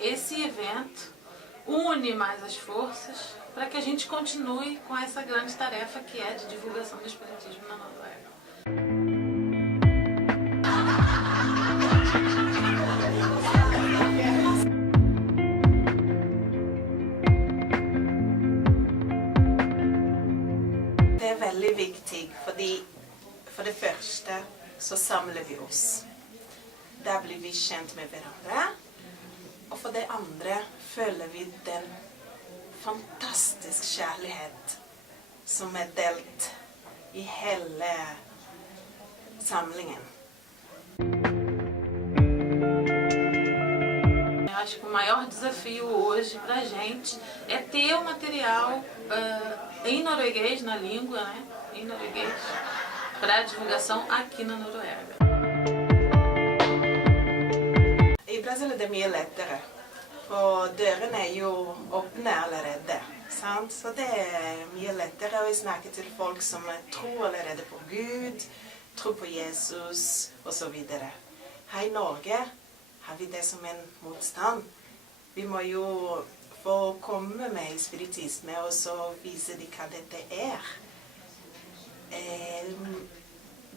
esse evento une mais as forças para que a gente continue com essa grande tarefa que é de divulgação do Espiritismo na Noruega. Det er veldig viktig, fordi for det første så samler vi oss. Der blir vi kjent med hverandre. Og for det andre føler vi den fantastisk kjærlighet som er delt i hele samlingen. Eu acho que o maior desafio hoje para a gente é ter o material em norueguês, na língua, né? Em norueguês, para divulgação aqui na Noruega. I Brasil er det mye lettere, for dørene er jo åpne allerede, sant? Så det er mye lettere å snakke til folk som tror allerede på Gud, tror på Jesus og så videre. Her i Norge har vi det som en motstand. Vi må jo få komme med spiritisme og så vise dem hva dette er.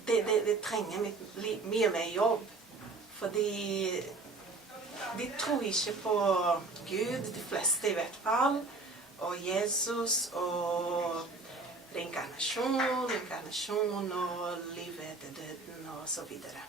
Det trenger mye mer jobb, fordi de tror ikke på Gud, de fleste i hvert fall, og Jesus og reinkarnasjon og livet etter døden og så videre.